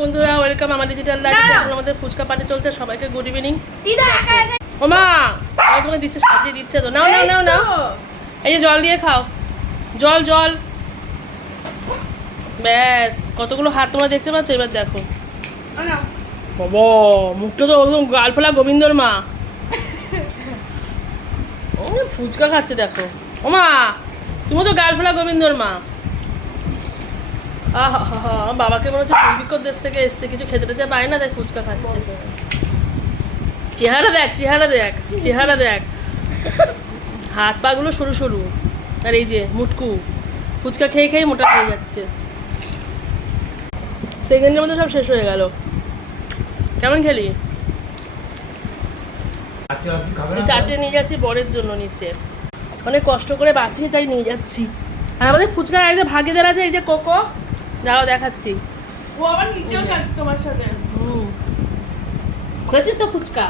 বন্ধুরা, ওয়েলকাম আমার ডিজিটাল লাইফে। এখন আমাদের ফুচকা পার্টি চলছে। সবাইকে গুড ইভিনিং। ওমা তোমাকে দিচ্ছে, সাজিয়ে দিচ্ছে তো। নাও নাও নাও নাও, এই যে জল দিয়ে খাও। জল জল, ব্যাস। কতগুলো হাত তোমরা দেখতে পাচ্ছ, এবার দেখো। বাবা, মুখটা তো একদম গাল ফোলা গোবিন্দর মা। ও ফুচকা খাচ্ছে দেখো। ওমা তুমি তো গাল ফোলা গোবিন্দর মা। বাবাকে মনে হচ্ছে দুর্ভিক্ষর দেশ থেকে এসছে, কিছু খেতে টেতে পায় না, তাই ফুচকা খাচ্ছে। চেহারা দেখ, চেহারা দেখ, চেহারা দেখ। হাত পা গুলো সরু সরু, আর এই যে মুটকু। ফুচকা খেয়ে খেয়ে মোটা হয়ে যাচ্ছে। সেকেন্ডের মধ্যে সব শেষ হয়ে গেল। কেমন খেলি? চারটে নিয়ে যাচ্ছি বরের জন্য নিচে। অনেক কষ্ট করে বাঁচিয়ে তাই নিয়ে যাচ্ছি। আর আমাদের ফুচকার একদম ভাগিদার আছে, এই যে কোকো। দাঁড়াও দেখাচ্ছি। ও আবার নিচেও যাচ্ছে তোমার সাথে। খেয়েছিস তো ফুচকা?